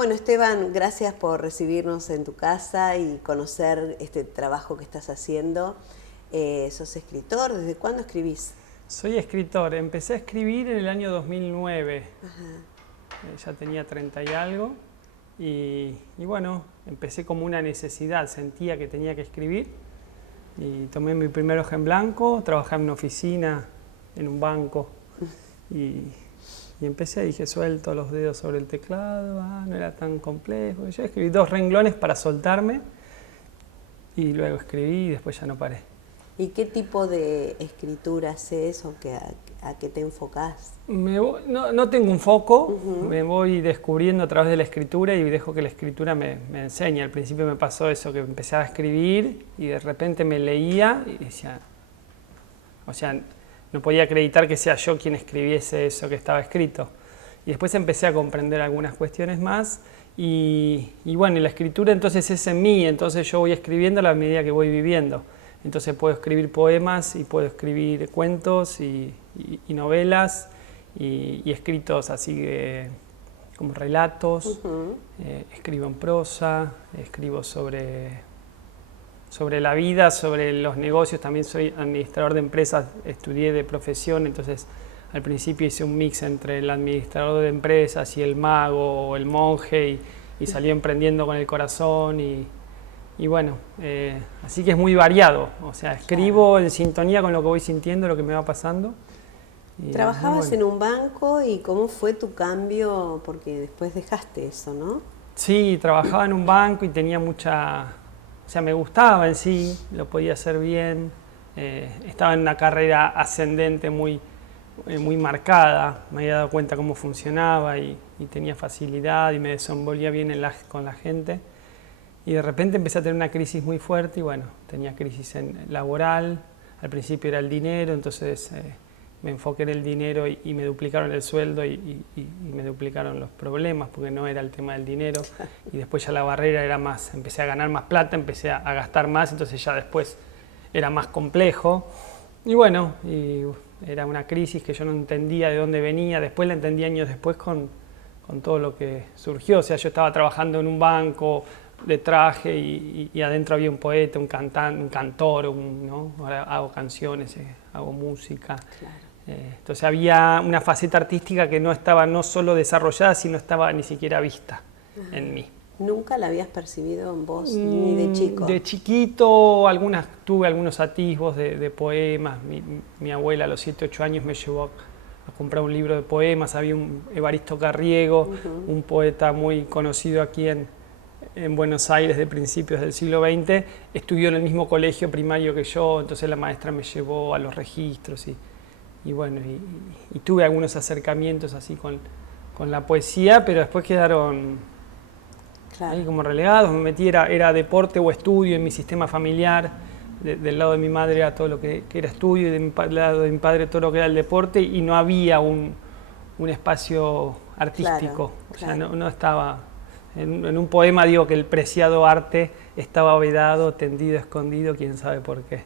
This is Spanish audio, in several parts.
Bueno, Esteban, gracias por recibirnos en tu casa y conocer este trabajo que estás haciendo. ¿Sos escritor? ¿Desde cuándo escribís? Soy escritor. Empecé a escribir en el año 2009. Ajá. Ya tenía 30 y algo. Y bueno, empecé como una necesidad. Sentía que tenía que escribir. Y tomé mi primer hoja en blanco. Trabajaba en una oficina, en un banco. Y empecé, dije, suelto los dedos sobre el teclado. No era tan complejo. Yo escribí 2 renglones para soltarme. Y luego escribí y después ya no paré. ¿Y qué tipo de escritura haces o a qué te enfocás? No tengo un foco, me voy descubriendo a través de la escritura y dejo que la escritura me enseñe. Al principio me pasó eso, que empezaba a escribir y de repente me leía y decía, o sea, no podía acreditar que sea yo quien escribiese eso que estaba escrito. Y después empecé a comprender algunas cuestiones más y bueno, y la escritura entonces es en mí, entonces yo voy escribiendo a la medida que voy viviendo. Entonces puedo escribir poemas y puedo escribir cuentos y novelas y escritos así como relatos. Escribo en prosa, escribo sobre la vida, sobre los negocios. También soy administrador de empresas, estudié de profesión, entonces al principio hice un mix entre el administrador de empresas y el mago o el monje y salí emprendiendo con el corazón y bueno, así que es muy variado, o sea, escribo en sintonía con lo que voy sintiendo, lo que me va pasando. ¿Trabajabas en un banco y cómo fue tu cambio? Porque después dejaste eso, ¿no? Sí, trabajaba en un banco y tenía mucha, o sea, me gustaba en sí, lo podía hacer bien, estaba en una carrera ascendente muy marcada, me había dado cuenta cómo funcionaba y tenía facilidad y me desenvolvía bien con la gente. Y de repente empecé a tener una crisis muy fuerte y bueno, tenía crisis laboral, al principio era el dinero, entonces me enfoqué en el dinero y me duplicaron el sueldo y me duplicaron los problemas porque no era el tema del dinero y después ya la barrera era más, empecé a ganar más plata, empecé a gastar más, entonces ya después era más complejo y bueno, era una crisis que yo no entendía de dónde venía, después la entendí años después con todo lo que surgió, o sea, yo estaba trabajando en un banco de traje y adentro había un poeta, un cantor, ¿no? Ahora hago canciones, hago música. Claro. Entonces había una faceta artística que no estaba no solo desarrollada, sino estaba ni siquiera vista en mí. ¿Nunca la habías percibido en vos, ni de chico? De chiquito tuve algunos atisbos de poemas. Mi abuela a los 7, 8 años me llevó a comprar un libro de poemas. Había un Evaristo Carriego, un poeta muy conocido aquí en Buenos Aires de principios del siglo XX, estudió en el mismo colegio primario que yo, entonces la maestra me llevó a los registros y bueno, y tuve algunos acercamientos así con la poesía, pero después quedaron ahí como relegados, me metí, era deporte o estudio en mi sistema familiar, del lado de mi madre era todo lo que era estudio y del lado de mi padre todo lo que era el deporte y no había un espacio artístico, Claro, o sea, no estaba... En un poema digo que el preciado arte estaba vedado, tendido, escondido, quién sabe por qué.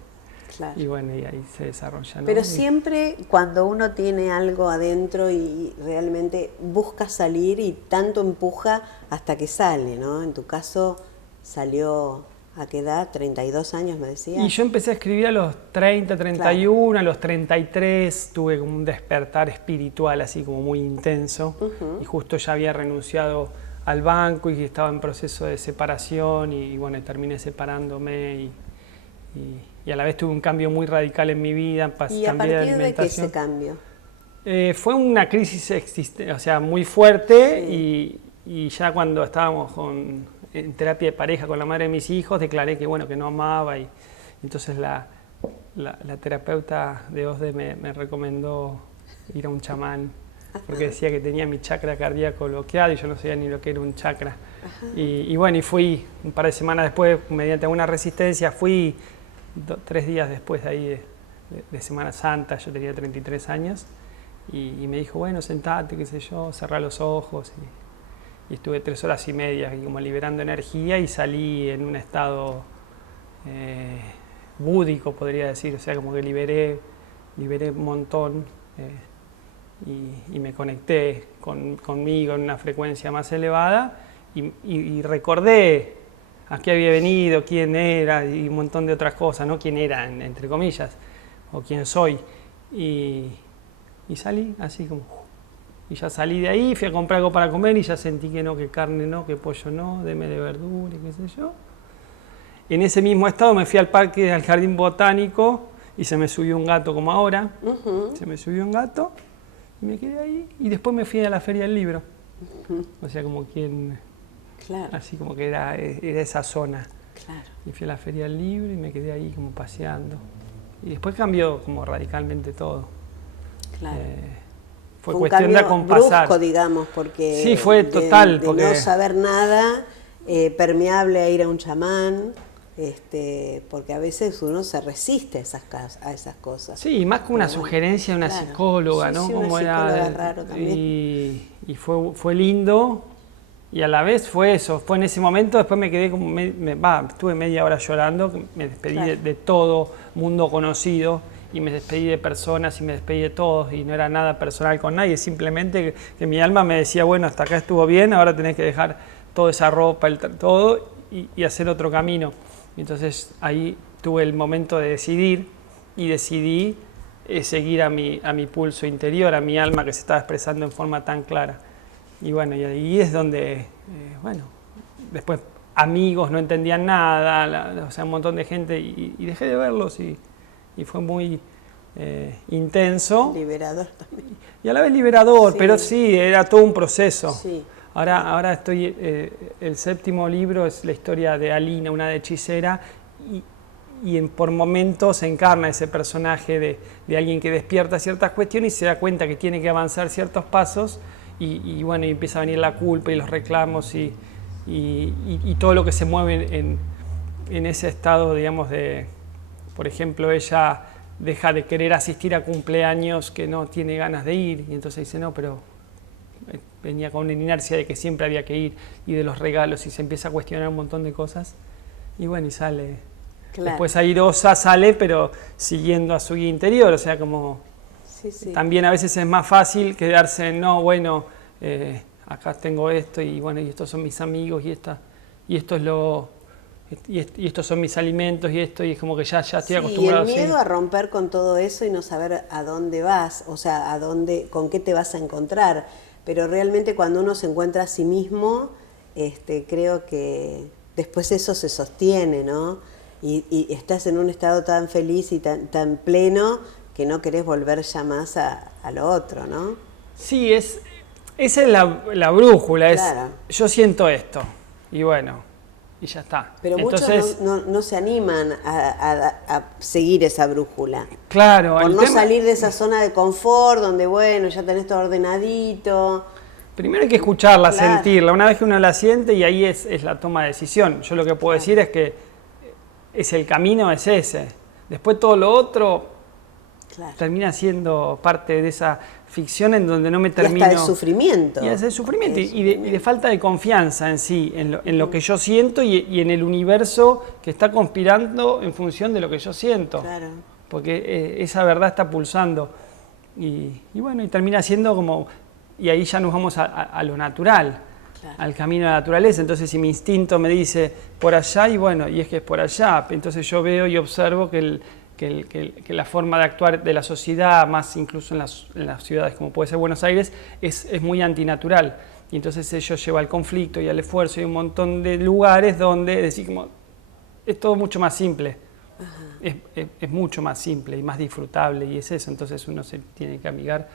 Claro. Y bueno, y ahí se desarrolla, ¿no? Pero siempre cuando uno tiene algo adentro y realmente busca salir y tanto empuja hasta que sale, ¿no? En tu caso salió, ¿a qué edad? 32 años me decías. Y yo empecé a escribir a los 30, 31, claro. A los 33 tuve como un despertar espiritual así como muy intenso y justo ya había renunciado al banco y estaba en proceso de separación y bueno, terminé separándome y a la vez tuve un cambio muy radical en mi vida. ¿Y a partir de qué ese cambio? Fue una crisis o sea, muy fuerte Sí. y ya cuando estábamos en terapia de pareja con la madre de mis hijos declaré que bueno, que no amaba y entonces la terapeuta de OSDE me recomendó ir a un chamán porque decía que tenía mi chakra cardíaco bloqueado y yo no sabía ni lo que era un chakra. Y bueno, y fui un par de semanas después, mediante una resistencia, fui 3 días después de ahí de Semana Santa, yo tenía 33 años, y me dijo, bueno, sentate, qué sé yo, cerrá los ojos. Y estuve 3 horas y media como liberando energía y salí en un estado búdico, podría decir, o sea, como que liberé un montón. Y me conecté conmigo en una frecuencia más elevada y recordé a qué había venido, quién era y un montón de otras cosas, ¿no? Quién era, entre comillas, o quién soy. Y salí así como... Y ya salí de ahí, fui a comprar algo para comer y ya sentí que no, que carne no, que pollo no, deme de verdura y qué sé yo. En ese mismo estado me fui al parque, al jardín botánico y se me subió un gato como ahora. Se me subió un gato y me quedé ahí. Y después me fui a la feria del libro. O sea, como quien... Claro. Así como que era esa zona. Claro. Y fui a la feria del libro y me quedé ahí como paseando. Y después cambió como radicalmente todo. Claro. Fue un cuestión de cambio acompasar. brusco, digamos, porque sí, fue total. De porque... no saber nada, permeable a ir a un chamán, porque a veces uno se resiste a esas cosas. Sí, y más que una sugerencia de una psicóloga, sí, ¿no? Sí, Como una psicóloga era, raro también. y fue lindo. Y a la vez fue eso, fue en ese momento, después me quedé como, estuve media hora llorando, me despedí de todo mundo conocido y me despedí de personas y me despedí de todos y no era nada personal con nadie, simplemente que mi alma me decía, bueno, hasta acá estuvo bien, ahora tenés que dejar toda esa ropa, todo y hacer otro camino. Y entonces ahí tuve el momento de decidir y decidí seguir a mi pulso interior, a mi alma que se estaba expresando en forma tan clara. Y bueno, y ahí es donde, después amigos no entendían nada, o sea, un montón de gente, y dejé de verlos y fue muy intenso. Liberador también. Y a la vez liberador, Sí. pero sí, era todo un proceso. Sí. Ahora estoy, el séptimo libro es la historia de Alina, una hechicera, y por momentos encarna ese personaje de alguien que despierta ciertas cuestiones y se da cuenta que tiene que avanzar ciertos pasos. Y bueno, y empieza a venir la culpa y los reclamos y todo lo que se mueve en ese estado, digamos, de, por ejemplo, ella deja de querer asistir a cumpleaños que no tiene ganas de ir y entonces dice, no, pero venía con una inercia de que siempre había que ir y de los regalos y se empieza a cuestionar un montón de cosas y bueno, y sale. Claro. Después airosa sale, pero siguiendo a su guía interior, o sea, como... Sí. También a veces es más fácil quedarse en, no, bueno, acá tengo esto y bueno, y estos son mis amigos y esto es lo... Y estos son mis alimentos y esto, y es como que ya estoy acostumbrado. Y el miedo a romper con todo eso y no saber a dónde vas, o sea, con qué te vas a encontrar. Pero realmente cuando uno se encuentra a sí mismo, creo que después eso se sostiene, ¿no? Y estás en un estado tan feliz y tan pleno que no querés volver ya más a lo otro, ¿no? Sí, esa es la brújula, claro. Yo siento esto, y bueno, y ya está. Pero entonces, muchos no se animan a seguir esa brújula. Claro. Por no salir de esa zona de confort, donde bueno, ya tenés todo ordenadito. Primero hay que escucharla, sentirla, una vez que uno la siente y ahí es la toma de decisión. Yo lo que puedo decir es que el camino es ese. Después todo lo otro... termina siendo parte de esa ficción en donde no me termino... Y hasta de sufrimiento. Y hasta de sufrimiento y de falta de confianza en sí, en lo que yo siento y en el universo que está conspirando en función de lo que yo siento. Claro. Porque esa verdad está pulsando. Y bueno, y termina siendo como... Y ahí ya nos vamos a lo natural, al camino de la naturaleza. Entonces si mi instinto me dice por allá, y bueno, y es que es por allá. Entonces yo veo y observo que la forma de actuar de la sociedad, más incluso en las ciudades como puede ser Buenos Aires, es muy antinatural. Y entonces ello lleva al conflicto y al esfuerzo y un montón de lugares donde decir como, es todo mucho más simple. Es mucho más simple y más disfrutable y es eso. Entonces uno se tiene que amigar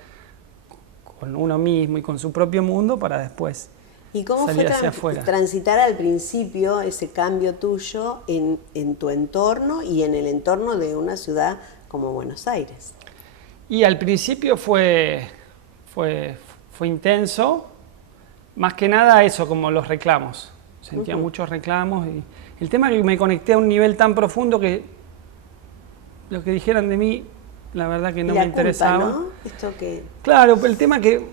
con uno mismo y con su propio mundo para después ¿Y cómo salir fue hacia afuera. Transitar al principio ese cambio tuyo en tu entorno y en el entorno de una ciudad como Buenos Aires? Y al principio fue intenso, más que nada eso, como los reclamos. Sentía muchos reclamos y el tema es que me conecté a un nivel tan profundo que lo que dijeran de mí, la verdad que no me interesaba. ¿No? Esto que... Claro, el tema que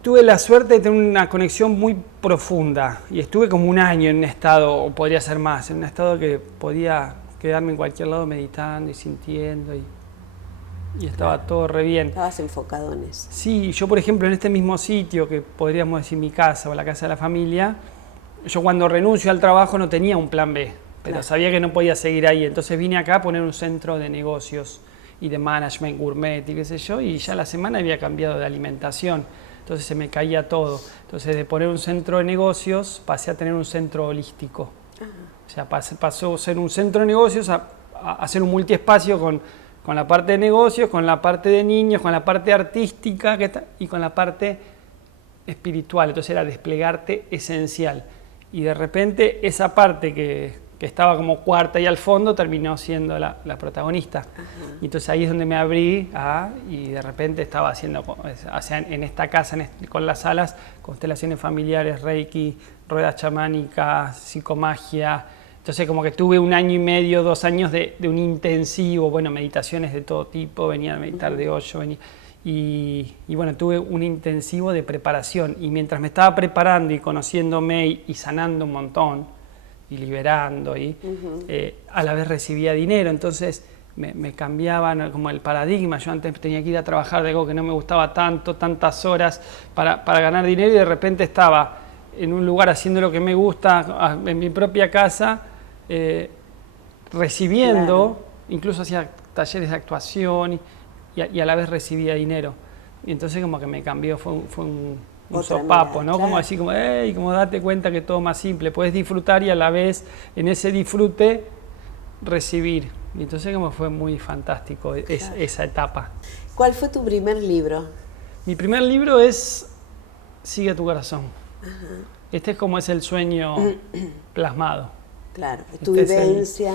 tuve la suerte de tener una conexión muy profunda y estuve como un año en un estado, o podría ser más, en un estado que podía quedarme en cualquier lado meditando y sintiendo y estaba todo re bien. Estabas enfocado en eso. Sí, yo por ejemplo en este mismo sitio, que podríamos decir mi casa o la casa de la familia, yo cuando renuncio al trabajo no tenía un plan B, pero sabía que no podía seguir ahí. Entonces vine acá a poner un centro de negocios y de management gourmet y qué sé yo, y ya la semana había cambiado de alimentación. Entonces se me caía todo. Entonces de poner un centro de negocios pasé a tener un centro holístico. O sea, pasó a ser un centro de negocios a hacer un multiespacio con la parte de negocios, con la parte de niños, con la parte artística y con la parte espiritual. Entonces era desplegarte esencial. Y de repente esa parte que estaba como cuarta y al fondo terminó siendo la protagonista. Y entonces ahí es donde me abrí y de repente estaba haciendo, o sea, en esta casa, con las salas, constelaciones familiares, reiki, ruedas chamánicas, psicomagia. Entonces como que tuve 1 año y medio, 2 años de un intensivo, bueno, meditaciones de todo tipo, venía a meditar de Osho, y bueno, tuve un intensivo de preparación. Y mientras me estaba preparando y conociéndome y sanando un montón, y liberando, a la vez recibía dinero, entonces me cambiaban como el paradigma. Yo antes tenía que ir a trabajar de algo que no me gustaba tanto, tantas horas para ganar dinero, y de repente estaba en un lugar haciendo lo que me gusta, en mi propia casa, recibiendo, incluso hacía talleres de actuación y a la vez recibía dinero. Y entonces como que me cambió, fue un sopapo, ¿no? Como así, como, hey, como date cuenta que todo más simple, puedes disfrutar y a la vez en ese disfrute recibir. Y entonces como fue muy fantástico esa etapa. ¿Cuál fue tu primer libro? Mi primer libro es Sigue tu corazón. Este es como es el sueño plasmado. Claro, es tu vivencia.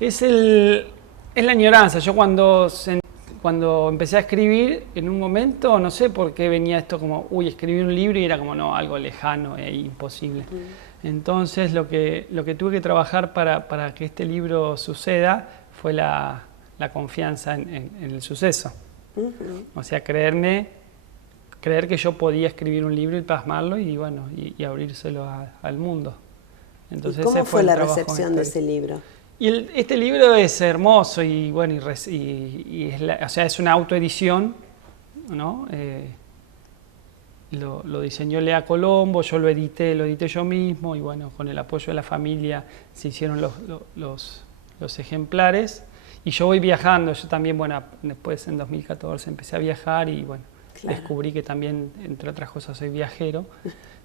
Es la añoranza. Yo cuando empecé a escribir, en un momento, no sé por qué venía esto como, escribir un libro, y era como, no, algo lejano e imposible. Entonces lo que tuve que trabajar para que este libro suceda fue la confianza en el suceso. O sea, creer que yo podía escribir un libro y plasmarlo y bueno, y abrírselo al mundo. Entonces, ¿Y cómo fue la recepción de ese libro? Y este libro es hermoso y bueno, o sea, es una autoedición, ¿no? Lo diseñó Lea Colombo, yo lo edité yo mismo, y bueno, con el apoyo de la familia se hicieron los ejemplares. Y yo voy viajando, yo también, bueno, después en 2014 empecé a viajar y bueno, descubrí que también, entre otras cosas, soy viajero.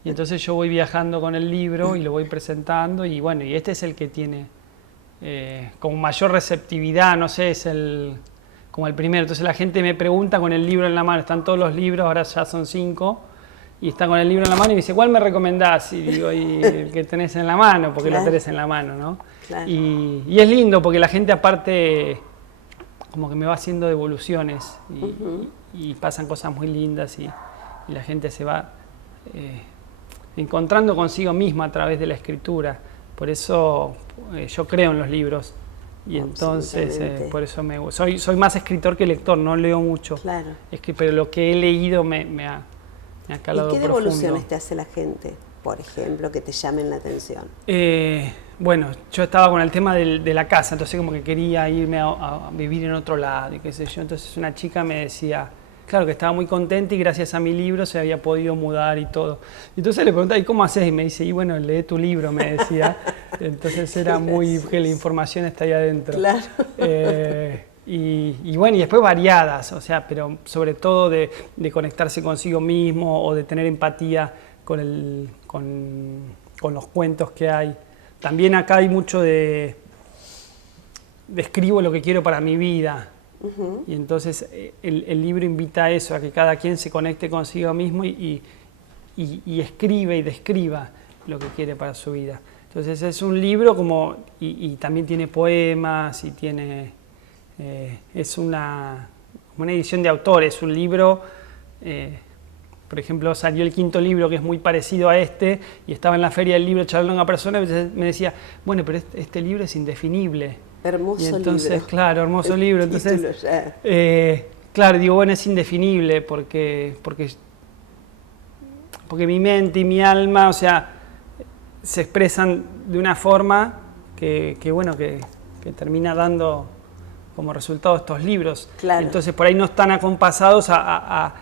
Y entonces yo voy viajando con el libro y lo voy presentando, y bueno, y este es el que tiene como mayor receptividad, no sé, es como el primero. Entonces la gente me pregunta con el libro en la mano, están todos los libros, ahora ya son 5, y está con el libro en la mano y me dice, ¿cuál me recomendás? Y digo, y el que tenés en la mano, porque lo tenés en la mano, ¿no? Claro. Y es lindo porque la gente aparte como que me va haciendo devoluciones y pasan cosas muy lindas y la gente se va encontrando consigo misma a través de la escritura. Por eso yo creo en los libros y entonces por eso soy más escritor que lector, no leo mucho. Claro. Pero lo que he leído me ha calado profundo. ¿Y qué devoluciones te hace la gente, por ejemplo, que te llamen la atención? Bueno, yo estaba con el tema de la casa, entonces como que quería irme a vivir en otro lado y qué sé yo. Entonces una chica me decía, claro, que estaba muy contenta y gracias a mi libro se había podido mudar y todo. Entonces le preguntaba, ¿y cómo haces? Y me dice, y bueno, lee tu libro, me decía. Entonces era muy, que la información está ahí adentro. Claro. Y bueno, y después variadas, o sea, pero sobre todo de conectarse consigo mismo o de tener empatía con los cuentos que hay. También acá hay mucho de escribo lo que quiero para mi vida. Y entonces el libro invita a eso, a que cada quien se conecte consigo mismo y escribe y describa lo que quiere para su vida. Entonces es un libro como, y también tiene poemas y tiene, es una edición de autores, un libro, por ejemplo salió el 5.º libro que es muy parecido a este y estaba en la feria del libro charlando con una persona y me decía, bueno, pero este libro es indefinible. Hermoso libro. Y entonces, claro, hermoso libro. Entonces, claro, digo, bueno, es indefinible porque mi mente y mi alma, o sea, se expresan de una forma que termina dando como resultado estos libros. Claro. Entonces, por ahí no están acompasados a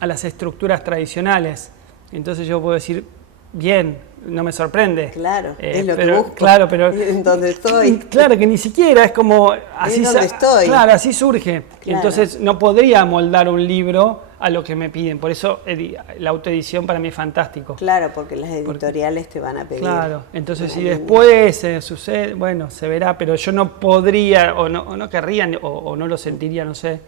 las estructuras tradicionales. Entonces yo puedo decir, bien, no me sorprende. Claro, es lo que pero, busco. Claro, pero En donde estoy. claro que ni siquiera es como así. Es donde estoy. Claro, así surge. Claro. Entonces no podría moldar un libro a lo que me piden. Por eso la autoedición para mí es fantástico. Claro, porque las editoriales te van a pedir. Claro, entonces si después sucede, bueno, se verá, pero yo no podría o no querría o no lo sentiría, no sé,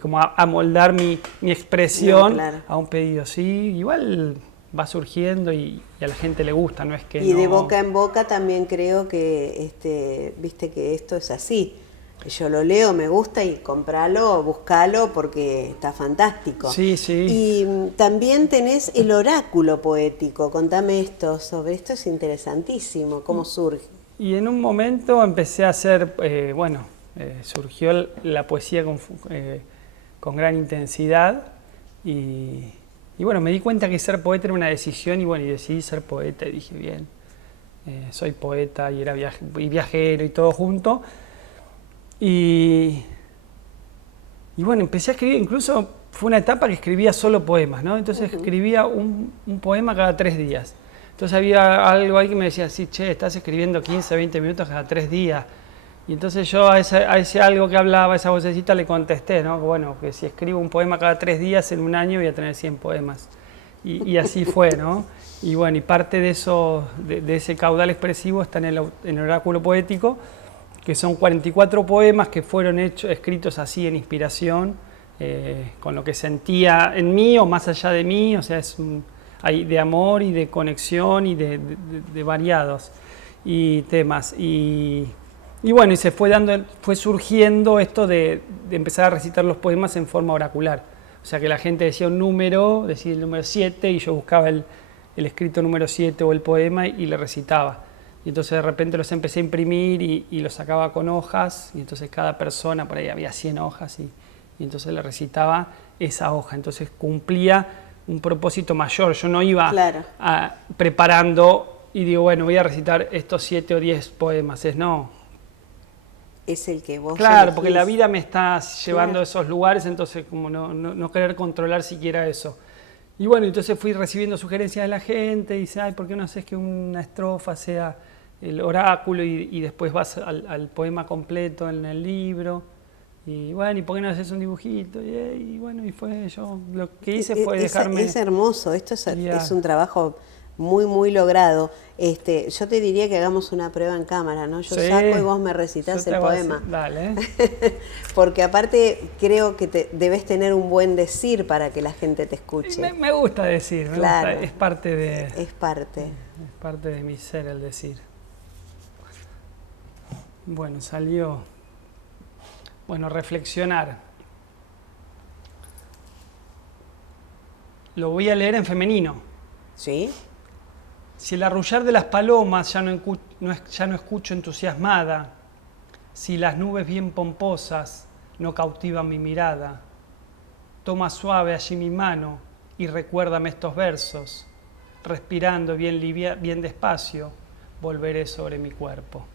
como amoldar mi expresión claro. a un pedido. Sí, igual va surgiendo y a la gente le gusta, no es que Y no... de boca en boca también creo que, viste que esto es así. Yo lo leo, me gusta y compralo, buscalo porque está fantástico. Sí, sí. Y también tenés el oráculo poético. Contame esto, sobre esto es interesantísimo, cómo surge. Y en un momento empecé a hacer, surgió la poesía con gran intensidad y bueno, me di cuenta que ser poeta era una decisión y bueno, y decidí ser poeta y dije, bien, soy poeta y era viajero y todo junto. Y bueno, empecé a escribir, incluso fue una etapa que escribía solo poemas, ¿no? Entonces escribía un poema cada 3 días. Entonces había algo ahí que me decía, sí, che, estás escribiendo 15, 20 minutos cada 3 días. Y entonces yo a ese algo que hablaba, a esa vocecita le contesté, ¿no? Bueno, que si escribo un poema cada 3 días, en un año voy a tener 100 poemas. Y así fue, ¿no? Y bueno, y parte de eso, de ese caudal expresivo está en el oráculo poético, que son 44 poemas que fueron escritos así en inspiración, con lo que sentía en mí o más allá de mí, o sea, hay de amor y de conexión y de variados y temas. Y bueno, y fue surgiendo esto de empezar a recitar los poemas en forma oracular. O sea, que la gente decía un número, decía el número 7 y yo buscaba el escrito número 7 o el poema y le recitaba. Y entonces de repente los empecé a imprimir y los sacaba con hojas, y entonces cada persona, por ahí había 100 hojas, y entonces le recitaba esa hoja. Entonces cumplía un propósito mayor. Yo no iba preparando y digo, bueno, voy a recitar estos 7 o 10 poemas. No. Es el que vos Claro, elegís. porque la vida me está llevando a esos lugares, entonces como no querer controlar siquiera eso. Y bueno, entonces fui recibiendo sugerencias de la gente, y dice, ay, ¿por qué no haces que una estrofa sea el oráculo y después vas al poema completo en el libro? Y bueno, ¿y por qué no haces un dibujito? Y bueno, y fue yo, lo que hice fue dejarme... Es hermoso, esto es un trabajo muy, muy logrado. Yo te diría que hagamos una prueba en cámara, ¿no? Yo saco y vos me recitas el poema. Dale. Porque aparte creo que debes tener un buen decir para que la gente te escuche. Me gusta decir, claro, es parte de... Es parte. Es parte de mi ser el decir. Bueno, salió... Bueno, reflexionar. Lo voy a leer en femenino. ¿Sí? Si el arrullar de las palomas ya no escucho entusiasmada, si las nubes bien pomposas no cautivan mi mirada, toma suave allí mi mano y recuérdame estos versos, respirando bien despacio, volveré sobre mi cuerpo.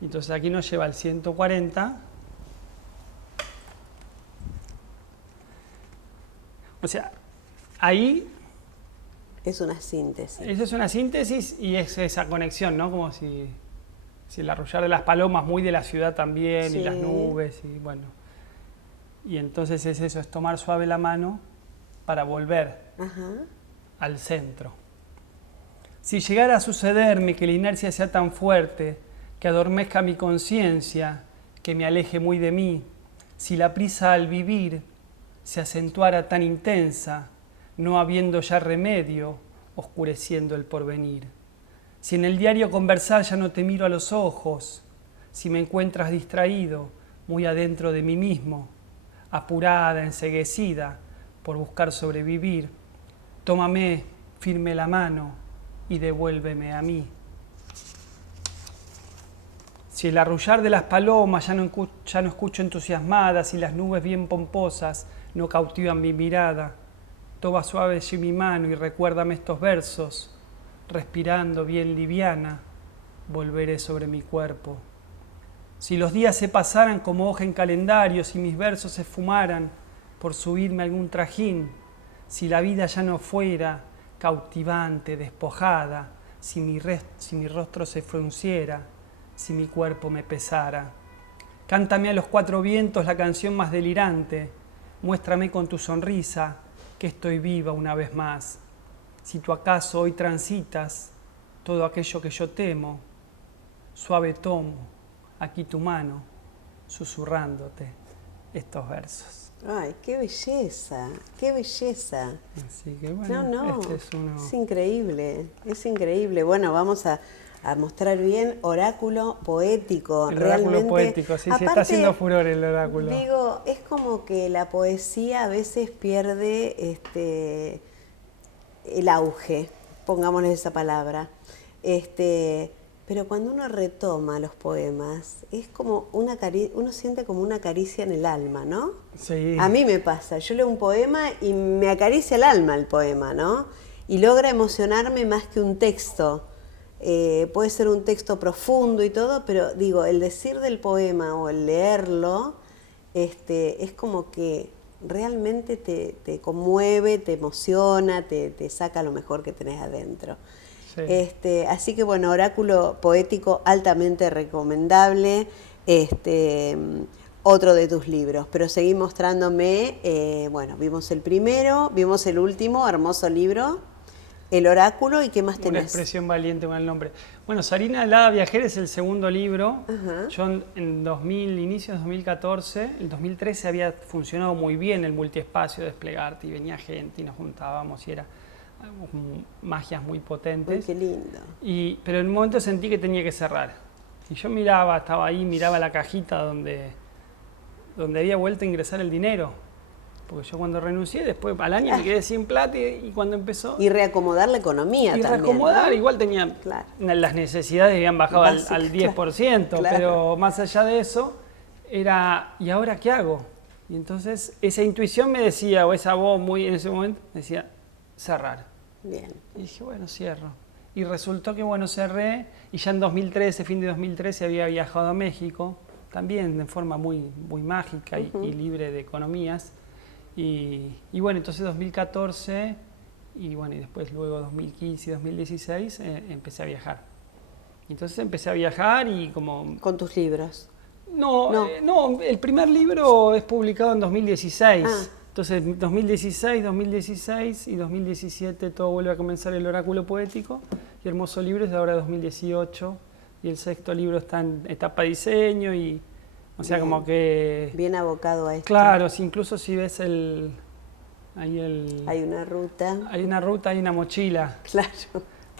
Entonces aquí nos lleva al 140. O sea, ahí... Es una síntesis. Esa es una síntesis y es esa conexión, ¿no? Como si el arrullar de las palomas, muy de la ciudad también, sí. Y las nubes, y bueno. Y entonces es eso, es tomar suave la mano para volver al centro. Si llegara a sucederme que la inercia sea tan fuerte, que adormezca mi conciencia, que me aleje muy de mí, si la prisa al vivir se acentuara tan intensa, no habiendo ya remedio, oscureciendo el porvenir. Si en el diario conversar ya no te miro a los ojos, si me encuentras distraído, muy adentro de mí mismo, apurada, enceguecida, por buscar sobrevivir, tómame firme la mano y devuélveme a mí. Si el arrullar de las palomas ya no escucho entusiasmadas y las nubes bien pomposas no cautivan mi mirada, toma suave allí mi mano y recuérdame estos versos, respirando bien liviana, volveré sobre mi cuerpo. Si los días se pasaran como hoja en calendario, si mis versos se esfumaran por subirme algún trajín, si la vida ya no fuera cautivante, despojada, si mi rostro se frunciera, si mi cuerpo me pesara. Cántame a los cuatro vientos la canción más delirante, muéstrame con tu sonrisa que estoy viva una vez más. Si tú acaso hoy transitas todo aquello que yo temo, suave tomo aquí tu mano, susurrándote estos versos. Ay, qué belleza, qué belleza. Así que bueno, No, este es uno... es increíble, es increíble. Bueno, vamos a mostrar bien oráculo poético. El realmente, oráculo poético, sí, aparte, está haciendo furor el oráculo. Digo, es como que la poesía a veces pierde el auge, pongámosle esa palabra. Pero cuando uno retoma los poemas, es como uno siente como una caricia en el alma, ¿no? Sí. A mí me pasa, yo leo un poema y me acaricia el alma el poema, ¿no? Y logra emocionarme más que un texto. Puede ser un texto profundo y todo, pero digo, el decir del poema o el leerlo, es como que realmente te conmueve, te emociona, te saca lo mejor que tenés adentro. Sí. Así que bueno, oráculo poético altamente recomendable, otro de tus libros. Pero seguí mostrándome, bueno, vimos el primero, vimos el último, hermoso libro, el oráculo, ¿y qué más tenés? Una expresión valiente con el nombre. Bueno, Sarina Alada Viajera es el segundo libro. Yo en inicios de 2014, el 2013 había funcionado muy bien el multiespacio Desplegarte y venía gente y nos juntábamos y era magias muy potentes. Uy, qué lindo. Pero en un momento sentí que tenía que cerrar. Y yo estaba ahí, miraba la cajita donde había vuelto a ingresar el dinero. Porque yo cuando renuncié, después al año me quedé sin plata y cuando empezó... Y reacomodar la economía también. Y reacomodar, ¿no? Igual tenía... Claro. Las necesidades habían bajado al 10%, claro. Pero más allá de eso, era, ¿y ahora qué hago? Y entonces esa intuición me decía, o esa voz muy en ese momento, me decía, cerrar. Bien. Y dije, bueno, cierro. Y resultó que, bueno, cerré, y ya en 2013, fin de 2013, había viajado a México, también de forma muy, muy mágica y libre de economías. Y bueno, entonces 2014, y bueno, y después luego 2015 y 2016, empecé a viajar. Entonces empecé a viajar y como... ¿Con tus libros? No, el primer libro es publicado en 2016. Ah. Entonces, 2016, 2016 y 2017 todo vuelve a comenzar el oráculo poético. Y Hermoso Libro es de ahora 2018. Y el sexto libro está en etapa de diseño y... O sea, como que... Bien abocado a esto. Claro, incluso si ves Hay una ruta. Hay una ruta, hay una mochila. Claro.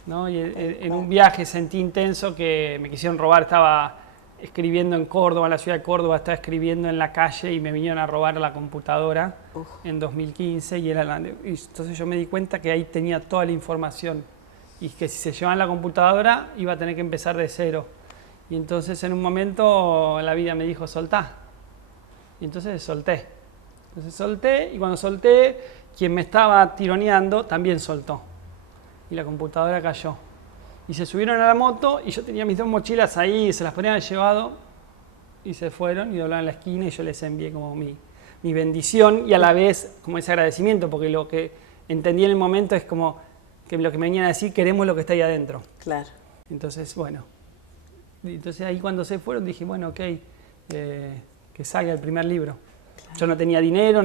¿No? Y en un viaje sentí intenso que me quisieron robar, estaba escribiendo en Córdoba, en la ciudad de Córdoba, estaba escribiendo en la calle y me vinieron a robar la computadora en 2015 y entonces yo me di cuenta que ahí tenía toda la información y que si se llevaban la computadora iba a tener que empezar de cero. Y entonces en un momento la vida me dijo, soltá. Y entonces solté. Y cuando solté, quien me estaba tironeando también soltó. Y la computadora cayó. Y se subieron a la moto y yo tenía mis dos mochilas ahí, se las podrían haber llevado y se fueron y doblaron en la esquina y yo les envié como mi bendición y a la vez como ese agradecimiento, porque lo que entendí en el momento es como que lo que me venían a decir, queremos lo que está ahí adentro. Claro. Entonces, bueno, entonces ahí cuando se fueron dije, bueno, ok, que salga el primer libro. Claro. Yo no tenía dinero,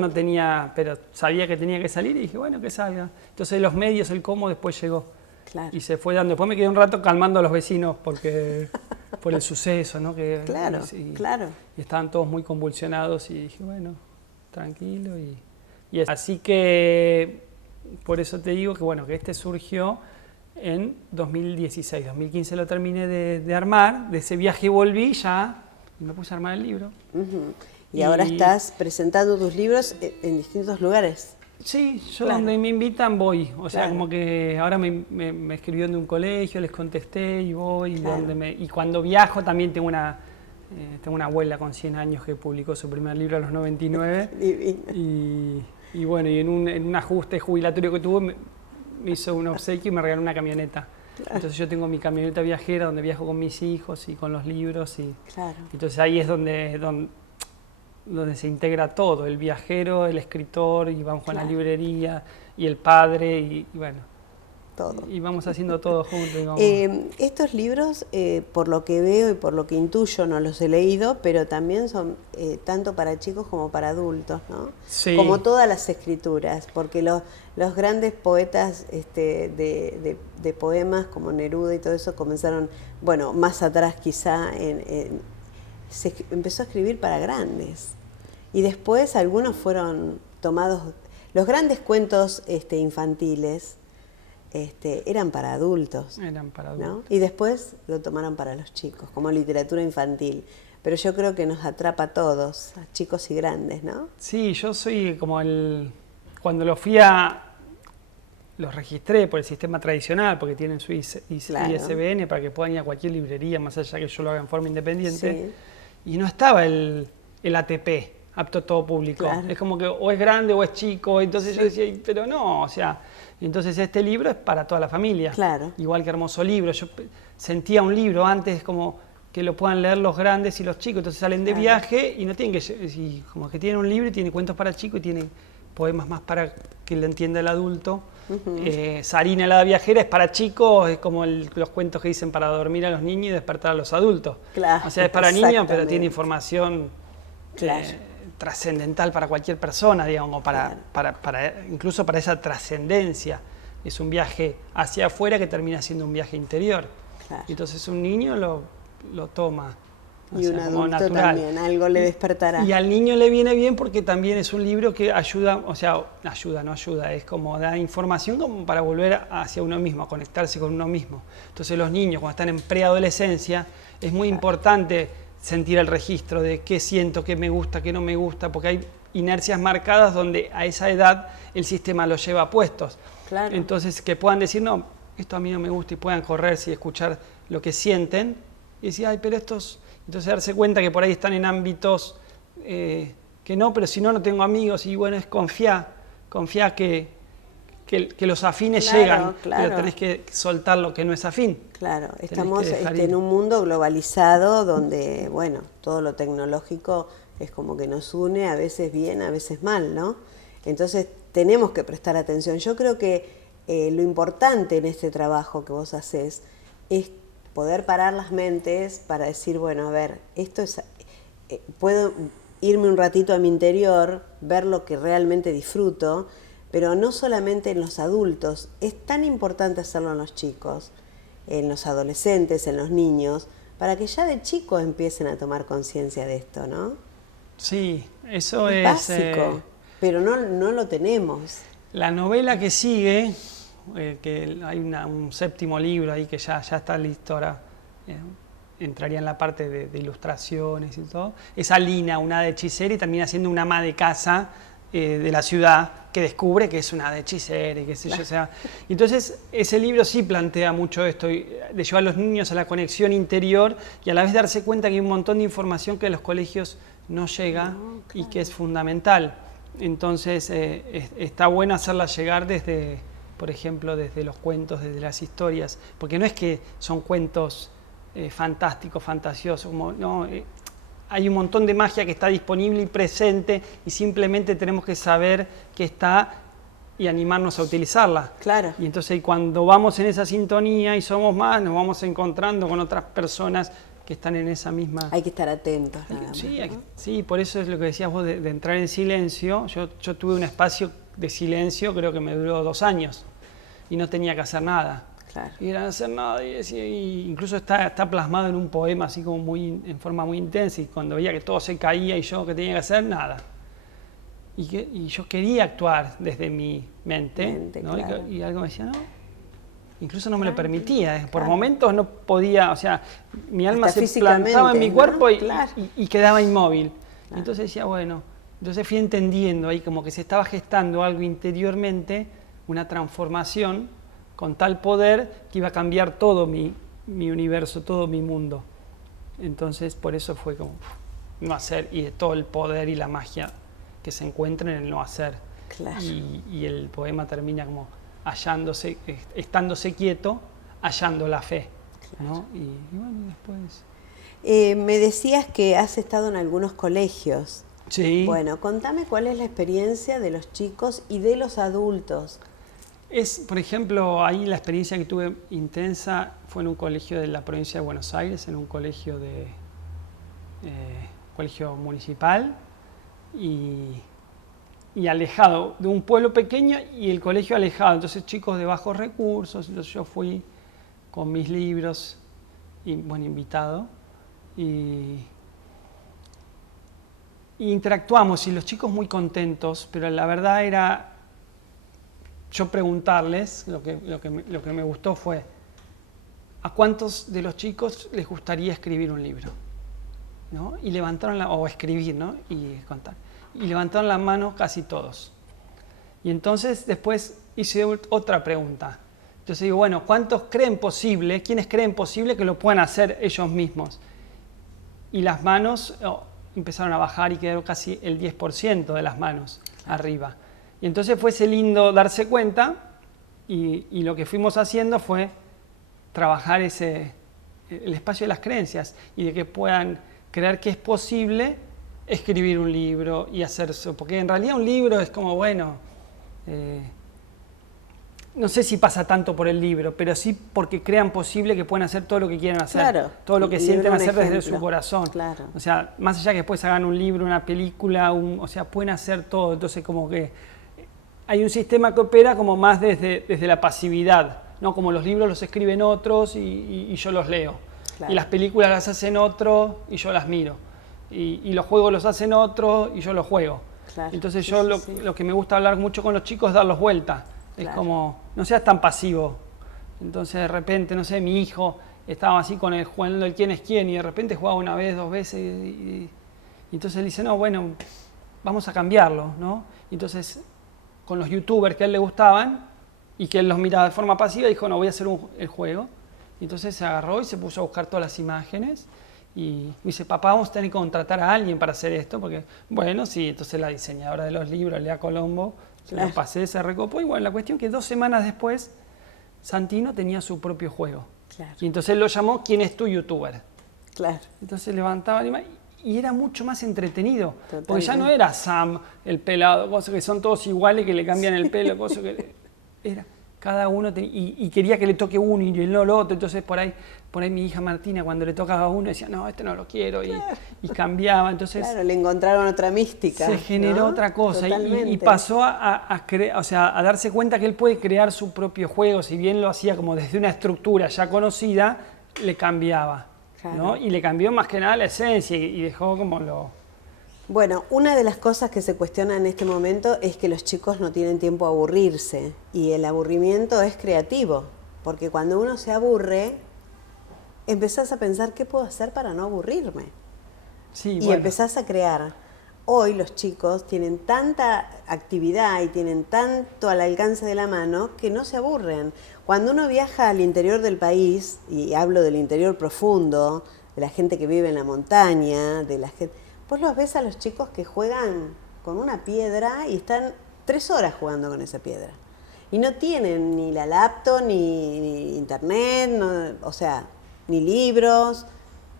pero sabía que tenía que salir y dije, bueno, que salga. Entonces los medios, el cómo después llegó. Claro. Y se fue dando. Después me quedé un rato calmando a los vecinos por el suceso, ¿no? Claro, claro. Y estaban todos muy convulsionados y dije, bueno, tranquilo. Así que por eso te digo que, bueno, que este surgió en 2016. 2015 lo terminé de armar, de ese viaje volví ya y me puse a armar el libro. Y ahora estás presentando tus libros en distintos lugares. Sí, yo donde me invitan voy, o sea, como que ahora me escribieron de un colegio, les contesté y voy, y cuando viajo también tengo una abuela con 100 años que publicó su primer libro a los 99, y bueno, y en un ajuste jubilatorio que tuvo me hizo un obsequio y me regaló una camioneta. Entonces yo tengo mi camioneta viajera donde viajo con mis hijos y con los libros, entonces ahí es donde se integra todo, el viajero, el escritor, y vamos con la librería, y el padre, y bueno, todo. Y vamos haciendo todo juntos. Estos libros, por lo que veo y por lo que intuyo, no los he leído, pero también son tanto para chicos como para adultos, ¿no? Sí. Como todas las escrituras, porque los grandes poetas de poemas como Neruda y todo eso comenzaron, bueno, más atrás quizá, se empezó a escribir para grandes. Y después algunos fueron tomados, los grandes cuentos infantiles, eran para adultos. Eran para adultos. ¿No? Y después lo tomaron para los chicos, como literatura infantil. Pero yo creo que nos atrapa a todos, a chicos y grandes, ¿no? Sí, yo soy como cuando los registré por el sistema tradicional, porque tienen su Claro. ISBN para que puedan ir a cualquier librería, más allá que yo lo haga en forma independiente. Sí. Y no estaba el ATP, apto a todo público. Claro. Es como que o es grande o es chico. Entonces yo decía, pero no, o sea... Entonces este libro es para toda la familia. Claro. Igual que Hermoso Libro. Yo sentía un libro antes como que lo puedan leer los grandes y los chicos. Entonces salen de viaje y no tienen que... como que tienen un libro y tiene cuentos para chicos y tiene poemas más para que lo entienda el adulto. Sarina, la viajera, es para chicos, es como los cuentos que dicen para dormir a los niños y despertar a los adultos. Claro, o sea, es para niños, pero tiene exactamente. información Claro. trascendental para cualquier persona, digamos, incluso para esa trascendencia. Es un viaje hacia afuera que termina siendo un viaje interior. Claro. Entonces un niño lo toma. Y un adulto también, algo le despertará. Y al niño le viene bien porque también es un libro que ayuda, es como da información como para volver hacia uno mismo, a conectarse con uno mismo. Entonces los niños cuando están en preadolescencia es muy importante sentir el registro de qué siento, qué me gusta, qué no me gusta, porque hay inercias marcadas donde a esa edad el sistema los lleva puestos. Claro. Entonces que puedan decir, no, esto a mí no me gusta y puedan correrse y escuchar lo que sienten y decir, ay, pero estos... Entonces darse cuenta que por ahí están en ámbitos que no, pero si no, no tengo amigos. Y bueno, es confía que los afines llegan, pero tenés que soltar lo que no es afín. Claro, estamos en un mundo globalizado donde, bueno, todo lo tecnológico es como que nos une, a veces bien, a veces mal, ¿no? Entonces tenemos que prestar atención. Yo creo que lo importante en este trabajo que vos hacés es poder parar las mentes para decir, bueno, a ver, esto es, puedo irme un ratito a mi interior, ver lo que realmente disfruto, pero no solamente en los adultos, es tan importante hacerlo en los chicos, en los adolescentes, en los niños, para que ya de chicos empiecen a tomar conciencia de esto, ¿no? Sí, eso es básico, pero no lo tenemos. La novela que sigue... que hay un séptimo libro ahí que ya está listo ahora, entraría en la parte de ilustraciones y todo. Es Alina, una hada hechicera, y termina siendo una ama de casa de la ciudad que descubre que es una hada hechicera y qué sé yo. O sea, entonces ese libro sí plantea mucho esto, de llevar a los niños a la conexión interior y a la vez darse cuenta que hay un montón de información que a los colegios no llega y que es fundamental. Entonces está bueno hacerla llegar desde... por ejemplo, desde los cuentos, desde las historias, porque no es que son cuentos fantásticos, fantasiosos, hay un montón de magia que está disponible y presente y simplemente tenemos que saber que está y animarnos a utilizarla. Claro. Y entonces cuando vamos en esa sintonía y somos más, nos vamos encontrando con otras personas que están en esa misma... Hay que estar atentos. Sí, por eso es lo que decías vos de entrar en silencio. Yo tuve un espacio de silencio, creo que me duró 2 años y no tenía que hacer nada. Claro. Y era no hacer nada y incluso está plasmado en un poema así como en forma muy intensa y cuando veía que todo se caía y yo que tenía que hacer nada. Y yo quería actuar desde mi mente, ¿no? Claro. Y algo me decía, no, incluso no me lo permitía. Por momentos no podía, o sea, mi alma hasta se plantaba en mi cuerpo, ¿no? Claro. y quedaba inmóvil. Claro. Entonces decía, bueno, entonces fui entendiendo ahí como que se estaba gestando algo interiormente, una transformación con tal poder que iba a cambiar todo mi universo, todo mi mundo. Entonces por eso fue como no hacer, y de todo el poder y la magia que se encuentra en el no hacer. Claro. Y el poema termina como hallándose, estándose quieto, hallando la fe. Claro. ¿No? Y bueno, después... me decías que has estado en algunos colegios. Sí. Bueno, contame cuál es la experiencia de los chicos y de los adultos Por ejemplo, ahí la experiencia que tuve intensa fue en un colegio de la provincia de Buenos Aires, en un colegio colegio municipal y alejado, de un pueblo pequeño y el colegio alejado, entonces chicos de bajos recursos, entonces yo fui con mis libros, y, bueno, invitado, y interactuamos y los chicos muy contentos, pero la verdad era yo preguntarles, lo que me gustó fue, ¿a cuántos de los chicos les gustaría escribir un libro? ¿No? Y levantaron o escribir, ¿no? Y contar. Y levantaron la mano casi todos. Y entonces después hice otra pregunta. Entonces digo, bueno, ¿cuántos creen posible, quiénes creen posible que lo puedan hacer ellos mismos? Y las manos empezaron a bajar y quedaron casi el 10% de las manos arriba. Y entonces fue ese lindo darse cuenta y lo que fuimos haciendo fue trabajar el espacio de las creencias y de que puedan creer que es posible escribir un libro y hacer eso. Porque en realidad un libro es como, bueno, no sé si pasa tanto por el libro, pero sí porque crean posible que pueden hacer todo lo que quieran hacer. Claro, todo lo que sienten hacer desde su corazón. Claro. O sea, más allá que después hagan un libro, una película, o sea, pueden hacer todo. Entonces como que hay un sistema que opera como más desde la pasividad, ¿no? Como los libros los escriben otros y yo los leo. Claro. Y las películas las hacen otros y yo las miro. Y los juegos los hacen otros y yo los juego. Claro. Entonces yo lo que me gusta hablar mucho con los chicos es darlos vuelta. Claro. Es como, no seas tan pasivo. Entonces de repente, no sé, mi hijo estaba así jugando el quién es quién y de repente jugaba una vez, dos veces y entonces él dice, no, bueno, vamos a cambiarlo, ¿no? Y entonces con los youtubers que a él le gustaban y que él los miraba de forma pasiva, dijo, no, voy a hacer el juego. Y entonces se agarró y se puso a buscar todas las imágenes y me dice, papá, vamos a tener que contratar a alguien para hacer esto, porque, bueno, sí, entonces la diseñadora de los libros, Lea Colombo, se lo pasé, se recopó, y bueno, la cuestión que 2 semanas después, Santino tenía su propio juego. Claro. Y entonces él lo llamó, ¿quién es tu youtuber? Claro. Entonces levantaba y era mucho más entretenido, totalmente. Porque ya no era Sam, el pelado, cosas que son todos iguales, que le cambian el pelo, cosas que era... Cada uno y quería que le toque uno y no lo otro, entonces por ahí mi hija Martina cuando le tocaba a uno decía, no, este no lo quiero, y cambiaba, entonces... Claro, le encontraron otra mística. Se generó, ¿no? Otra cosa y pasó a darse cuenta que él puede crear su propio juego, si bien lo hacía como desde una estructura ya conocida, le cambiaba, claro. ¿No? Y le cambió más que nada la esencia y dejó como lo... Bueno, una de las cosas que se cuestiona en este momento es que los chicos no tienen tiempo a aburrirse y el aburrimiento es creativo, porque cuando uno se aburre, empezás a pensar qué puedo hacer para no aburrirme. Sí, y bueno, empezás a crear. Hoy los chicos tienen tanta actividad y tienen tanto al alcance de la mano que no se aburren. Cuando uno viaja al interior del país, y hablo del interior profundo, de la gente que vive en la montaña, de la gente... Vos los ves a los chicos que juegan con una piedra y están 3 horas jugando con esa piedra. Y no tienen ni la laptop, ni internet, no, o sea, ni libros.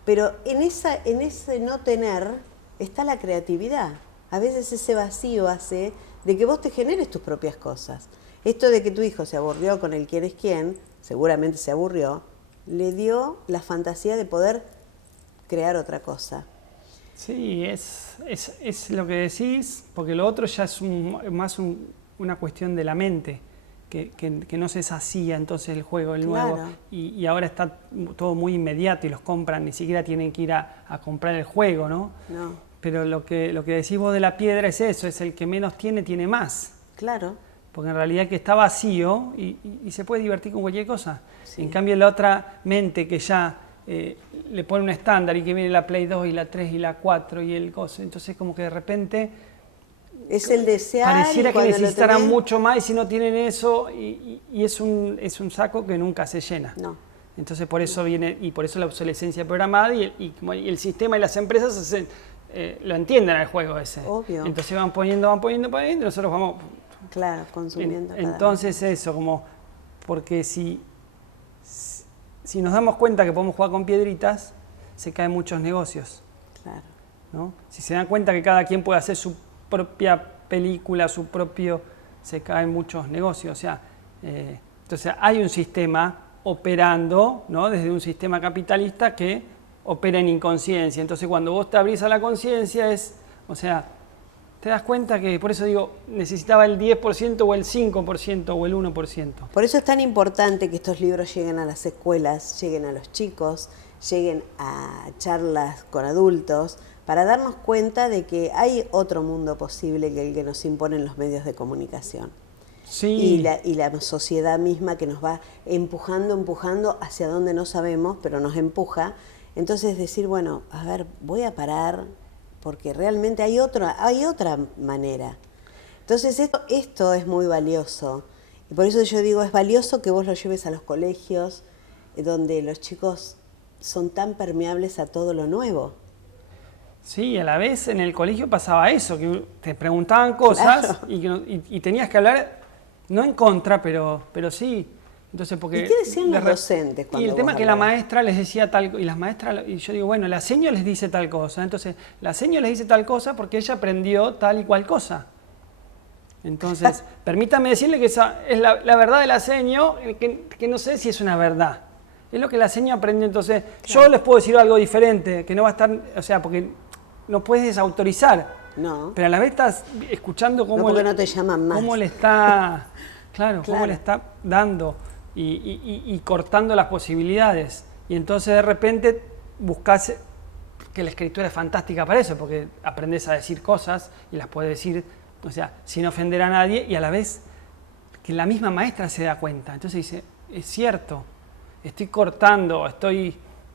Pero en ese no tener está la creatividad. A veces ese vacío hace de que vos te generes tus propias cosas. Esto de que tu hijo se aburrió con el quién es quién, seguramente se aburrió, le dio la fantasía de poder crear otra cosa. Sí, es lo que decís, porque lo otro ya es más una cuestión de la mente, que no se sacía entonces el juego, el nuevo, claro. Y ahora está todo muy inmediato y los compran, ni siquiera tienen que ir a comprar el juego, ¿no? No. Pero lo que decís vos de la piedra es eso, es el que menos tiene más. Claro. Porque en realidad que está vacío y se puede divertir con cualquier cosa. Sí. En cambio la otra mente que ya... le pone un estándar y que viene la Play 2 y la 3 y la 4 y el coso. Entonces como que de repente es el desear, pareciera que necesitaran mucho más y si no tienen eso y es un saco que nunca se llena. No. Entonces por eso viene y por eso la obsolescencia programada y el sistema y las empresas lo entienden al juego ese. Obvio. Entonces van poniendo y nosotros vamos... Claro, consumiendo. Entonces eso, como porque si nos damos cuenta que podemos jugar con piedritas, se caen muchos negocios. Claro. ¿No? Si se dan cuenta que cada quien puede hacer su propia película, se caen muchos negocios. O sea, Entonces hay un sistema operando, ¿no? Desde un sistema capitalista que opera en inconsciencia. Entonces cuando vos te abrís a la conciencia o sea, te das cuenta que, por eso digo, necesitaba el 10% o el 5% o el 1%. Por eso es tan importante que estos libros lleguen a las escuelas, lleguen a los chicos, lleguen a charlas con adultos, para darnos cuenta de que hay otro mundo posible que el que nos imponen los medios de comunicación. Sí. Y la sociedad misma que nos va empujando hacia donde no sabemos, pero nos empuja. Entonces decir, bueno, a ver, voy a parar, porque realmente hay otra manera. Entonces esto es muy valioso. Y por eso yo digo, es valioso que vos lo lleves a los colegios, donde los chicos son tan permeables a todo lo nuevo. Sí, a la vez en el colegio pasaba eso, que te preguntaban cosas, claro, y tenías que hablar, no en contra, pero sí. Entonces, porque ¿y qué decían los docentes cuando y el tema vos que la hablabas? maestra les decía tal, y las maestras, y yo digo, bueno, la seño les dice tal cosa, entonces la seño les dice tal cosa porque ella aprendió tal y cual cosa. Entonces, permítame decirle que esa es la verdad de la seño, que no sé si es una verdad. Es lo que la seño aprendió, entonces claro, yo les puedo decir algo diferente, que no va a estar, o sea, porque no puedes desautorizar. No. Pero a la vez estás escuchando cómo, no porque no te llaman más. Cómo le está, claro, cómo le está dando y cortando las posibilidades. Y entonces de repente buscas, que la escritura es fantástica para eso, porque aprendes a decir cosas y las puedes decir, o sea, sin ofender a nadie, y a la vez que la misma maestra se da cuenta. Entonces dice, es cierto, estoy cortando,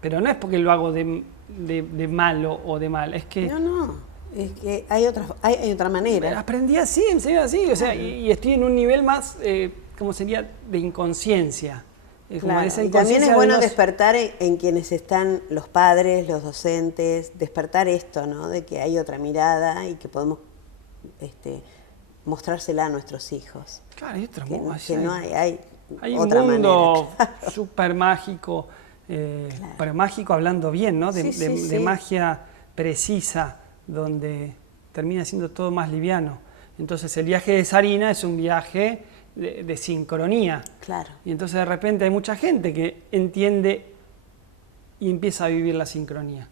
pero no es porque lo hago de malo o de mal, es que... No, es que hay otra manera. Aprendí así, enseñé así, o sea, y estoy en un nivel más, ¿cómo sería? De inconsciencia. Claro, y también es bueno despertar en quienes están los padres, los docentes, despertar esto, ¿no? De que hay otra mirada y que podemos mostrársela a nuestros hijos. Claro, hay otra que no hay otra un mundo manera, súper mágico, claro, pero mágico hablando bien, ¿no? De sí. magia precisa, donde termina siendo todo más liviano. Entonces el viaje de Sarina es un viaje de sincronía. Claro. Y entonces de repente hay mucha gente que entiende y empieza a vivir la sincronía.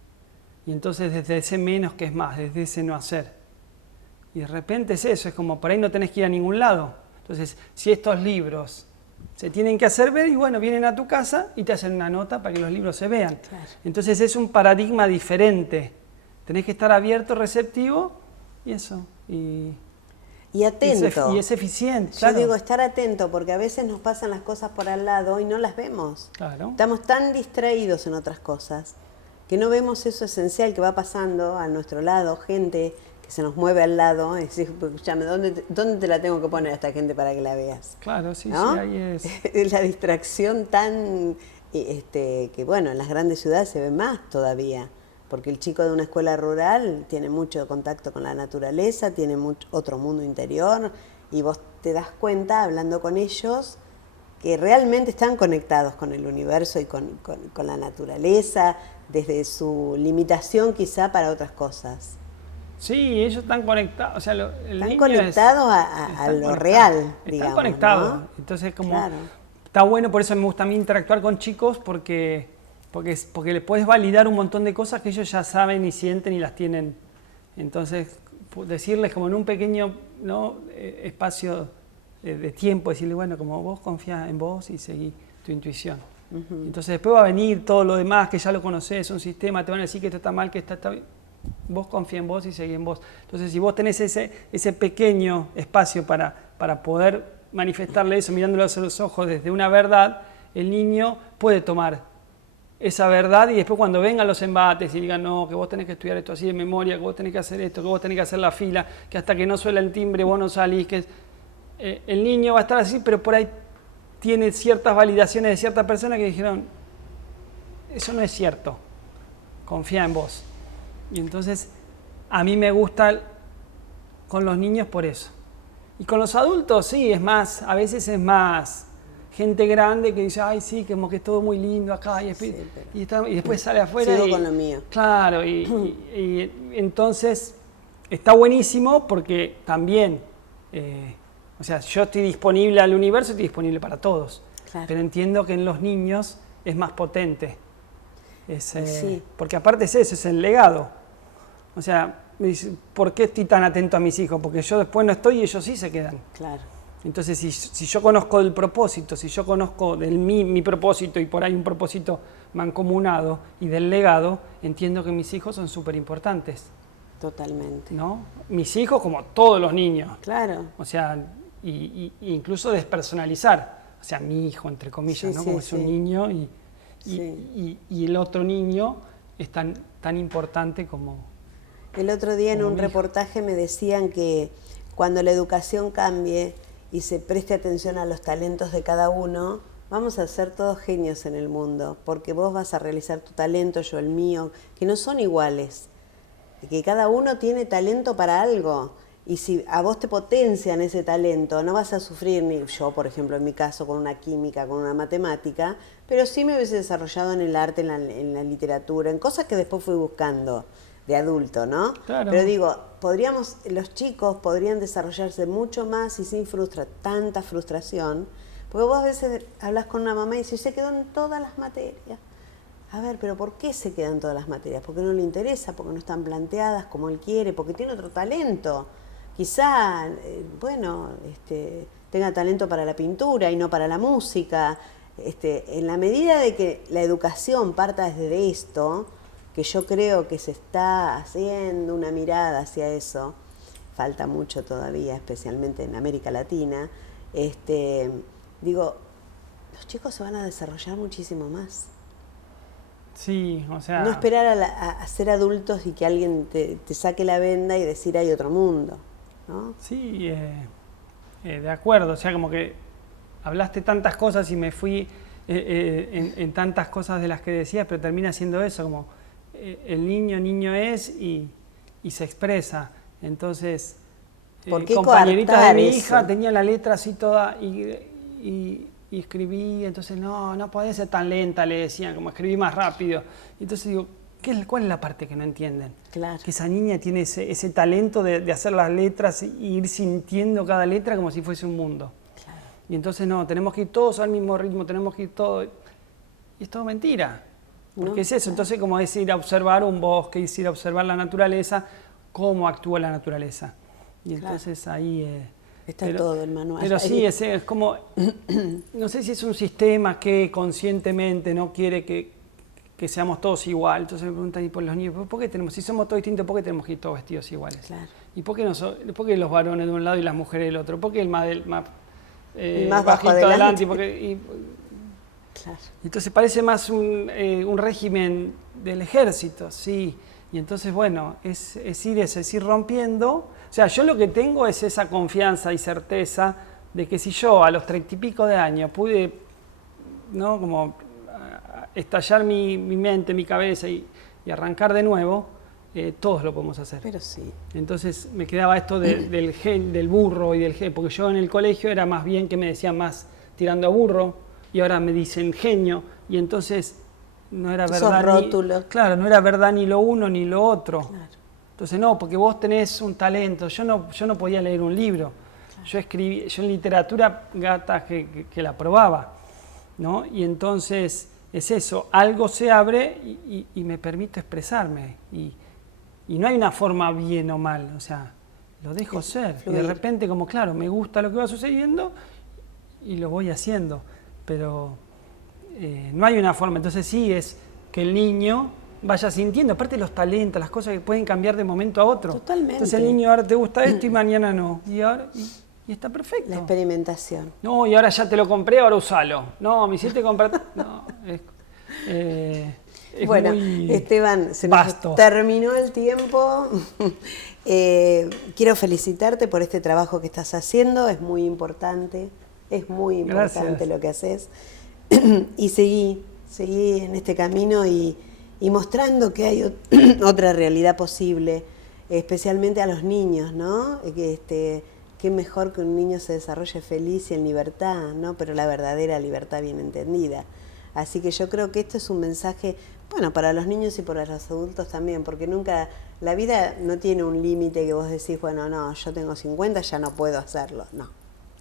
Y entonces desde ese menos que es más, desde ese no hacer. Y de repente es eso, es como por ahí no tenés que ir a ningún lado. Entonces, si estos libros se tienen que hacer ver, y bueno, vienen a tu casa y te hacen una nota para que los libros se vean. Claro. Entonces es un paradigma diferente. Tenés que estar abierto, receptivo, y eso. Y atento. Y es eficiente. Yo claro, digo estar atento, porque a veces nos pasan las cosas por al lado y no las vemos. Claro. Estamos tan distraídos en otras cosas que no vemos eso esencial que va pasando a nuestro lado, gente que se nos mueve al lado, y decir, escúchame, ¿dónde te la tengo que poner a esta gente para que la veas? Claro, sí, ¿no? sí, ahí es. Es la distracción tan, que bueno, en las grandes ciudades se ve más todavía, porque el chico de una escuela rural tiene mucho contacto con la naturaleza, tiene otro mundo interior, y vos te das cuenta, hablando con ellos, que realmente están conectados con el universo y con la naturaleza, desde su limitación quizá para otras cosas. Sí, ellos están conectados, o sea, están conectados a lo real, digamos. Están conectados, ¿no? Entonces como claro, está bueno, por eso me gusta a mí interactuar con chicos, porque les puedes validar un montón de cosas que ellos ya saben y sienten y las tienen. Entonces, decirles como en un pequeño, ¿no? Espacio de tiempo, decirle, bueno, como vos confías en vos y seguí tu intuición. Uh-huh. Entonces después va a venir todo lo demás que ya lo conocés, un sistema, te van a decir que esto está mal, que está bien. Vos confía en vos y seguí en vos. Entonces si vos tenés ese pequeño espacio para poder manifestarle eso, mirándolo a los ojos desde una verdad, el niño puede tomar esa verdad y después cuando vengan los embates y digan, no, que vos tenés que estudiar esto así de memoria, que vos tenés que hacer esto, que vos tenés que hacer la fila, que hasta que no suena el timbre vos no salís, que el niño va a estar así, pero por ahí tiene ciertas validaciones de ciertas personas que dijeron, eso no es cierto, confía en vos. Y entonces a mí me gusta con los niños por eso. Y con los adultos sí, es más, a veces es más gente grande que dice, ay sí, como que es todo muy lindo acá, y después sale afuera. Sigo con lo mío. Claro, y entonces está buenísimo porque también, O sea, yo estoy disponible al universo, estoy disponible para todos. Claro. Pero entiendo que en los niños es más potente. Sí. Porque aparte es eso, es el legado. O sea, ¿por qué estoy tan atento a mis hijos? Porque yo después no estoy y ellos sí se quedan. Claro. Entonces, si yo conozco del propósito, si yo conozco mi propósito y por ahí un propósito mancomunado y del legado, entiendo que mis hijos son súper importantes. Totalmente. ¿No? Mis hijos como todos los niños. Claro. O sea, incluso despersonalizar. O sea, mi hijo, entre comillas, Sí, ¿no? sí, Como es un sí. niño Sí. y el otro niño es tan importante como... El otro día en Como un mi hijo. reportaje me decían que cuando la educación cambie y se preste atención a los talentos de cada uno, vamos a ser todos genios en el mundo, porque vos vas a realizar tu talento, yo el mío, que no son iguales, que cada uno tiene talento para algo. Y si a vos te potencian ese talento, no vas a sufrir, ni yo, por ejemplo, en mi caso, con una química, con una matemática, pero sí me hubiese desarrollado en el arte, en la literatura, en cosas que después fui buscando de adulto, ¿no? Claro. Pero digo, los chicos podrían desarrollarse mucho más y sin tanta frustración, porque vos a veces hablas con una mamá y dices, se quedó en todas las materias. A ver, pero ¿por qué se quedan todas las materias? Porque no le interesa, porque no están planteadas como él quiere, porque tiene otro talento. Quizá, tenga talento para la pintura y no para la música. En la medida de que la educación parta desde esto, que yo creo que se está haciendo una mirada hacia eso, falta mucho todavía, especialmente en América Latina, digo, los chicos se van a desarrollar muchísimo más. Sí, o sea... No esperar a ser adultos y que alguien te saque la venda y decir hay otro mundo, ¿no? Sí, de acuerdo, o sea, como que hablaste tantas cosas y me fui en tantas cosas de las que decías, pero termina siendo eso, como el niño es y se expresa. Entonces, ¿Por qué compañeritas de coartar mi eso? hija tenían la letra así toda y escribí, entonces no podés ser tan lenta, le decían, como escribí más rápido. Entonces digo, ¿cuál es la parte que no entienden? Claro. Que esa niña tiene ese talento de hacer las letras y ir sintiendo cada letra como si fuese un mundo. Claro. Y entonces no, tenemos que ir todos al mismo ritmo, tenemos que ir todos... Y es todo mentira. Porque No, es eso, entonces como es ir a observar un bosque, es ir a observar la naturaleza, cómo actúa la naturaleza. Y entonces ahí... Está todo el manual. Pero sí, es como, no sé si es un sistema que conscientemente no quiere que seamos todos igual. Entonces me preguntan, ¿y por los niños? ¿Por qué tenemos, si somos todos distintos, por qué tenemos que ir todos vestidos iguales? Claro. ¿Y por qué los varones de un lado y las mujeres del otro? ¿Por qué el más más bajo bajito adelante? Claro. Entonces parece más un régimen del ejército, sí. Y entonces, bueno, es ir rompiendo. O sea, yo lo que tengo es esa confianza y certeza de que si yo a los 30 y pico de años pude, ¿no? Como estallar mi mente, mi cabeza y arrancar de nuevo, todos lo podemos hacer. Pero sí. Entonces me quedaba esto del burro y del genio, porque yo en el colegio era más bien que me decían más tirando a burro y ahora me dicen genio y entonces no era verdad. Esos rótulos. Claro, no era verdad ni lo uno ni lo otro. Claro. Entonces no, porque vos tenés un talento. Yo no podía leer un libro. Claro. Yo en literatura gata que la probaba, ¿no? Y entonces es eso, algo se abre y me permito expresarme. Y no hay una forma bien o mal, o sea, lo dejo ser. Y de repente, como claro, me gusta lo que va sucediendo y lo voy haciendo. Pero no hay una forma. Entonces sí es que el niño vaya sintiendo, aparte los talentos, las cosas que pueden cambiar de momento a otro. Totalmente. Entonces el niño ahora te gusta esto y mañana no. Y ahora y está perfecto. La experimentación. No, y ahora ya te lo compré, ahora usalo. No, me hiciste comprar... No, es bueno, muy Esteban, se vasto. nos terminó el tiempo. Quiero felicitarte por este trabajo que estás haciendo, es muy importante Gracias. lo que haces. Y seguí en este camino y mostrando que hay otra realidad posible, especialmente a los niños, ¿no? Qué mejor que un niño se desarrolle feliz y en libertad, ¿no? Pero la verdadera libertad bien entendida. Así que yo creo que esto es un mensaje, bueno, para los niños y para los adultos también, porque nunca, la vida no tiene un límite que vos decís, bueno, no, yo tengo 50, ya no puedo hacerlo, no.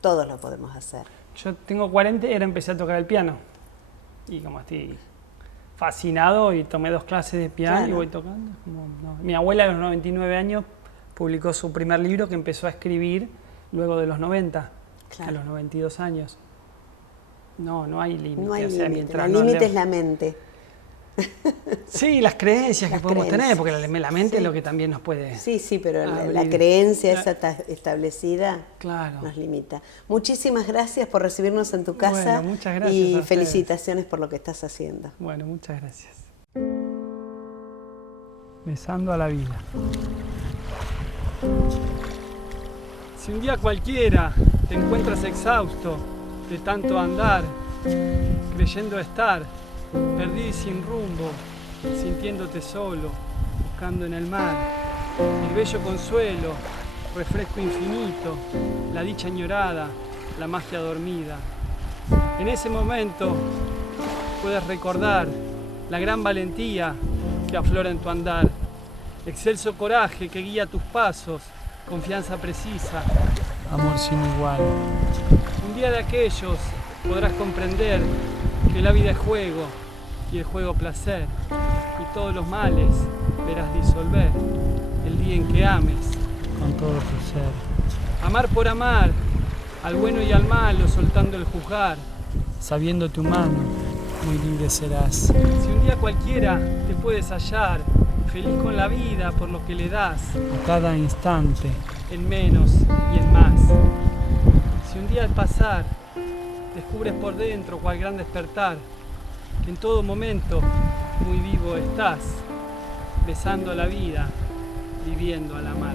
Todos lo podemos hacer. Yo tengo 40 y ahora empecé a tocar el piano. Y como estoy fascinado y tomé 2 clases de piano y voy tocando. Mi abuela a los 99 años publicó su primer libro que empezó a escribir luego de los 90, a los 92 años. No hay límite. No hay o sea, límite. El límite es la mente. Sí, las creencias que podemos tener, porque la mente es sí. lo que también nos puede... Sí, pero la creencia esa establecida claro. nos limita. Muchísimas gracias por recibirnos en tu casa. Bueno, muchas gracias y felicitaciones por lo que estás haciendo. Bueno, muchas gracias. Besando a la vida. Si un día cualquiera te encuentras exhausto de tanto andar, creyendo estar perdido y sin rumbo, sintiéndote solo, buscando en el mar el bello consuelo, refresco infinito, la dicha añorada, la magia dormida. En ese momento puedes recordar la gran valentía que aflora en tu andar, excelso coraje que guía tus pasos, confianza precisa, amor sin igual. Un día de aquellos podrás comprender que la vida es juego y el juego placer, y todos los males verás disolver el día en que ames con todo tu ser. Amar por amar, al bueno y al malo soltando el juzgar, sabiéndote humano, muy libre serás. Si un día cualquiera te puedes hallar feliz con la vida por lo que le das a cada instante, en menos y en más. Si un día al pasar descubres por dentro cual gran despertar, que en todo momento muy vivo estás, besando la vida, viviendo a la mar.